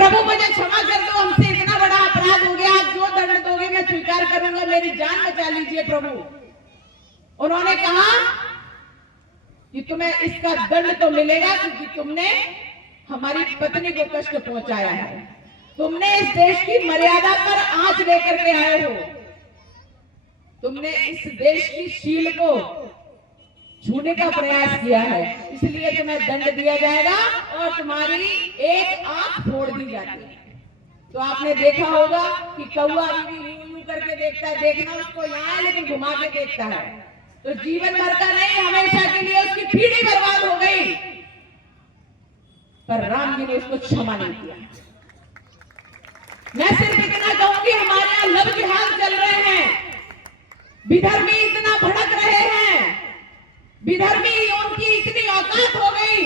प्रभु मुझे क्षमा कर दो, हमसे इतना बड़ा अपराध हो गया, आप जो दंड दोगे मैं स्वीकार करूंगा, मेरी जान बचा लीजिए प्रभु। उन्होंने कहा कि तुम्हें इसका दंड तो मिलेगा क्योंकि तुमने हमारी पत्नी को कष्ट पहुंचाया है, तुमने इस देश की मर्यादा पर आंच लेकर के आए हो, तुमने इस देश की शील को छूने का प्रयास किया है, इसलिए तुम्हें दंड दिया जाएगा और तुम्हारी एक आंख फोड़ दी जाती है। तो आपने देखा होगा कि कौवा भी यूं करके देखता है, देखना उसको यहाँ है लेकिन घुमा के देखता है, तो जीवन भर का नहीं, हमेशा के लिए उसकी पीढ़ी बर्बाद हो गई। पर राम जी ने उसको क्षमा नहीं किया। मैं सिर्फ इतना कहूंगी, हमारे यहाँ लव जिहाद चल रहे हैं, विधर्मी इतना भड़क रहे हैं, विधर्मी उनकी इतनी औकात हो गई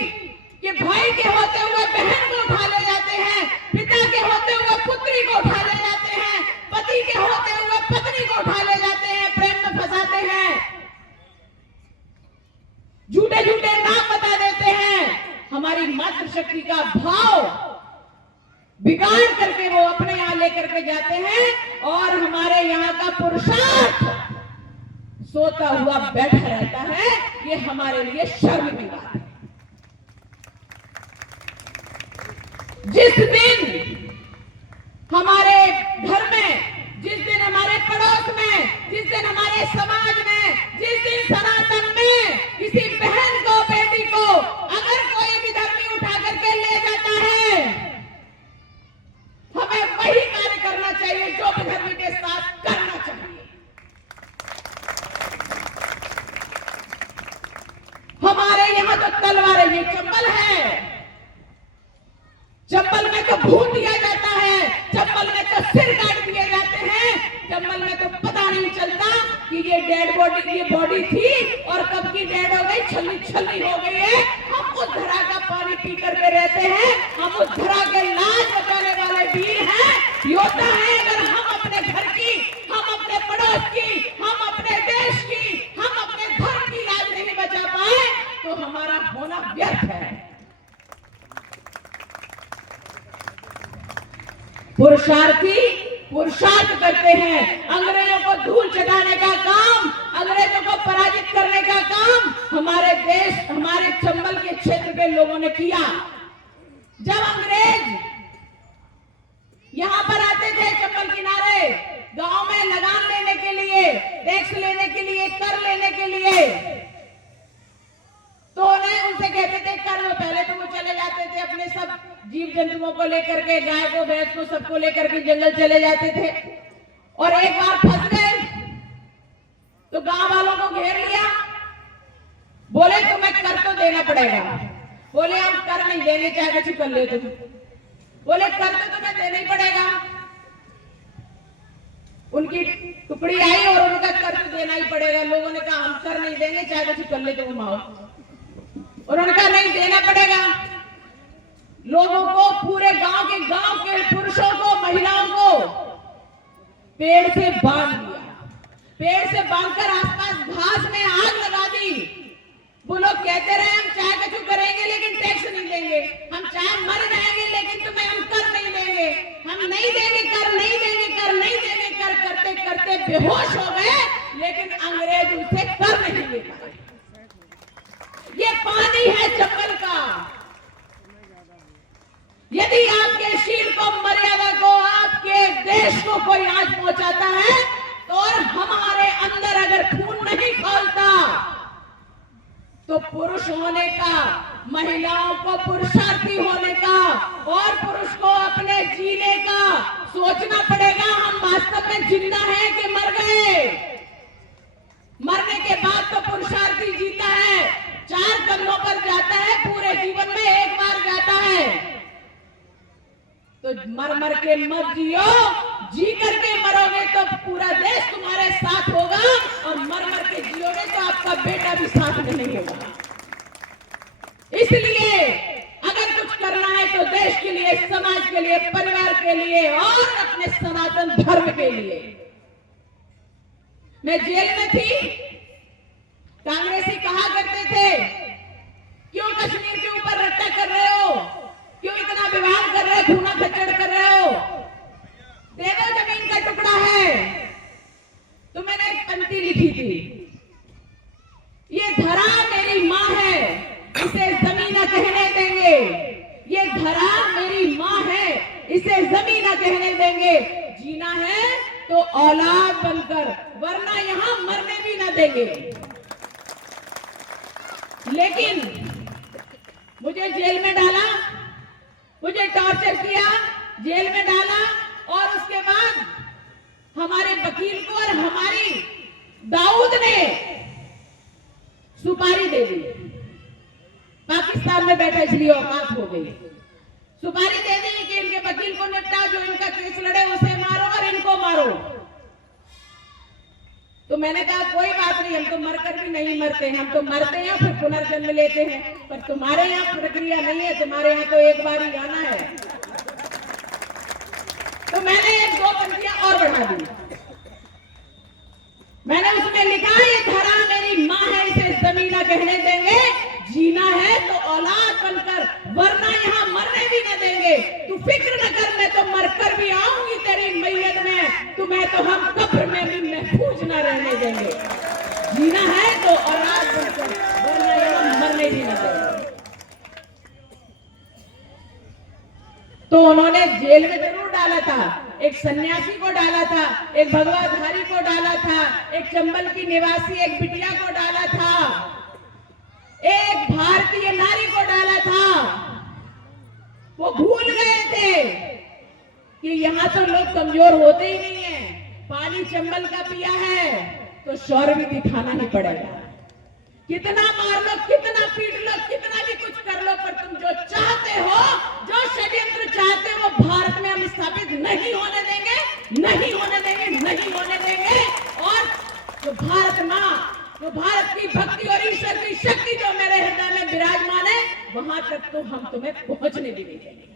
कि भाई के होते हुए बहन को उठा ले जाते हैं, पिता के होते हुए पुत्री को उठा ले जाते हैं, पति के होते हुए पत्नी को उठा ले जाते हैं, प्रेम में फंसाते हैं, झूठे झूठे नाम बता देते हैं, हमारी मातृशक्ति का भाव बिगाड़ करके वो अपने यहाँ लेकर के जाते हैं और हमारे यहाँ का पुरुषार्थ सोता हुआ बैठा रहता है। ये हमारे लिए शर्म की बात है। जिस दिन हमारे घर में, जिस दिन हमारे पड़ोस में, जिस दिन हमारे समाज में, जिस दिन सनातन में किसी बहन को, बेटी को अगर कोई विधर्मी उठा करके ले जाता है, हमें वही कार्य करना चाहिए जो विधर्मी के साथ करना चाहिए। हमारे यहाँ तो तलवार है, ये चंबल है, चंबल में तो भून दिया जाता है, चंबल में तो सिर काट दिए जाते हैं, चंबल में तो पता नहीं चलता कि ये डेड बॉडी, ये बॉडी थी और कब की डेड हो गई, छलनी छलनी हो गई है। हम उस धरा का पानी पी करके रहते हैं, हम उस धरा के लाज बचाने वाले वीर हैं, योद्धा हैं। अगर हम अपने घर की, हम अपने पड़ोस की, हम अपने देश की, हम अपने धर्म की लाज नहीं बचा पाए तो हमारा होना व्यर्थ है। पुरुषार्थी पुरुषार्थ करते हैं, अंग्रेजों को धूल चटाने का काम, अंग्रेजों को पराजित करने का काम हमारे देश, हमारे चंबल के क्षेत्र के लोगों ने किया। जब अंग्रेज यहां पर आते थे चंबल किनारे, गांव में लगान लेने के लिए, टैक्स लेने के लिए, कर लेने के लिए, तो उनसे कहते थे कर लो। पहले तो वो चले जाते थे अपने सब जीव जंतुओं को लेकर के, गाय को, भैंस को, सबको लेकर के जंगल चले जाते थे और एक बार फंस गए तो गांव वालों को घेर लिया, बोले तुम्हें कर तो देना पड़ेगा। बोले हम कर नहीं देंगे, चाहे कुछ कर ले तुम। बोले कर तो तुम्हें देना ही पड़ेगा। उनकी टुकड़ी आई और उनका कर तो देना ही पड़ेगा। लोगों ने कहा हम कर नहीं देंगे, चाहे कुछ कर ले तो घुमाओ। उन्होंने कहा नहीं, देना पड़ेगा। लोगों को, पूरे गांव के पुरुषों को, महिलाओं को पेड़ से बांध दिया, पेड़ से बांधकर आसपास घास में आग लगा दी। वो लोग कहते रहे हम चाहे कुछ करेंगे लेकिन टैक्स नहीं देंगे, हम चाहे मर जाएंगे लेकिन तुम्हें हम कर नहीं देंगे, हम नहीं देंगे कर, नहीं देंगे कर, नहीं देंगे कर। करते करते बेहोश हो गए लेकिन अंग्रेज उसे कर नहीं दे पाए। ये पानी है चंबल का। यदि आपके शील को, मर्यादा को, आपके देश को कोई आज पहुंचाता है तो और हमारे अंदर अगर खून नहीं खौलता तो पुरुष होने का, महिलाओं को पुरुषार्थी होने का और पुरुष को अपने जीने का सोचना पड़ेगा। हम वास्तव में जिंदा हैं कि मर गए? मरने के बाद तो पुरुषार्थी जीता है, 4 कदमों पर जाता है, पूरे जीवन में एक बार जाता है। तो मर मर के मत जियो, जी करके मरोगे तो पूरा देश तुम्हारे साथ होगा और मर मर के जियोगे तो आपका बेटा भी साथ में नहीं होगा। इसलिए अगर कुछ करना है तो देश के लिए, समाज के लिए, परिवार के लिए और अपने सनातन धर्म के लिए। मैं जेल में थी, कांग्रेसी कहा करते थे क्यों कश्मीर के ऊपर रट्टा कर रहे हो, क्यों इतना विवाद कर रहे हो, खूना खच्चड़ धरा मेरी माँ है, इसे जमीन न कहने देंगे। जीना है तो औलाद बनकर, वरना यहां मरने भी न देंगे। लेकिन मुझे जेल में डाला, मुझे टॉर्चर किया, जेल में डाला, और उसके बाद हमारे वकील को और हमारी दाऊद ने सुपारी दे दी। पाकिस्तान में बैठा इसलिए औकात हो गई। सुपारी दे दी कि इनके वकील को निपटाओ, जो इनका केस लड़े उसे मारो और इनको मारो। तो मैंने कहा कोई बात नहीं, हम तो मरकर भी नहीं मरते, हम तो मरते हैं फिर पुनर्जन्म लेते हैं, पर तुम्हारे यहाँ प्रक्रिया नहीं है, तुम्हारे यहाँ तो एक बार ही आना है। तो मैंने 1-2 पंक्तियां और बढ़ा दी। मैंने उसमें लिखा, ये धरा मेरी माँ है, इसे जमीन न कहने देंगे। जीना है तो औलाद बनकर, वरना यहाँ मरने भी न देंगे। तू फिक्र न कर, मैं तो मरकर भी आऊंगी तेरी मैयत में, तुम्हें तो हम कब्र में भी महफूज न रहने देंगे। जीना है तो औलाद बनकर, वरना यहाँ मरने भी न देंगे। तो उन्होंने जेल में जरूर डाला था, एक सन्यासी को डाला था, एक भगवाधारी को डाला था, एक चंबल की निवासी एक बिटिया को डाला था, एक भारतीय नारी को डाला था। वो भूल गए थे कि यहाँ तो लोग कमजोर होते ही नहीं है। पानी चंबल का पिया है तो शौर्य भी दिखाना ही पड़ेगा। कितना मार लो, कितना पीट लो, कितना भी कुछ कर लो, पर तुम जो चाहते हो, जो षड्यंत्र चाहते हो, वो भारत में हम स्थापित नहीं होने देंगे, नहीं होने देंगे, नहीं होने देंगे। और जो भारत माँ, जो भारत की भक्ति और ईश्वर की शक्ति जो मेरे हृदय में विराजमान है, वहां तक तो हम तुम्हें पहुंचने भी नहीं देंगे।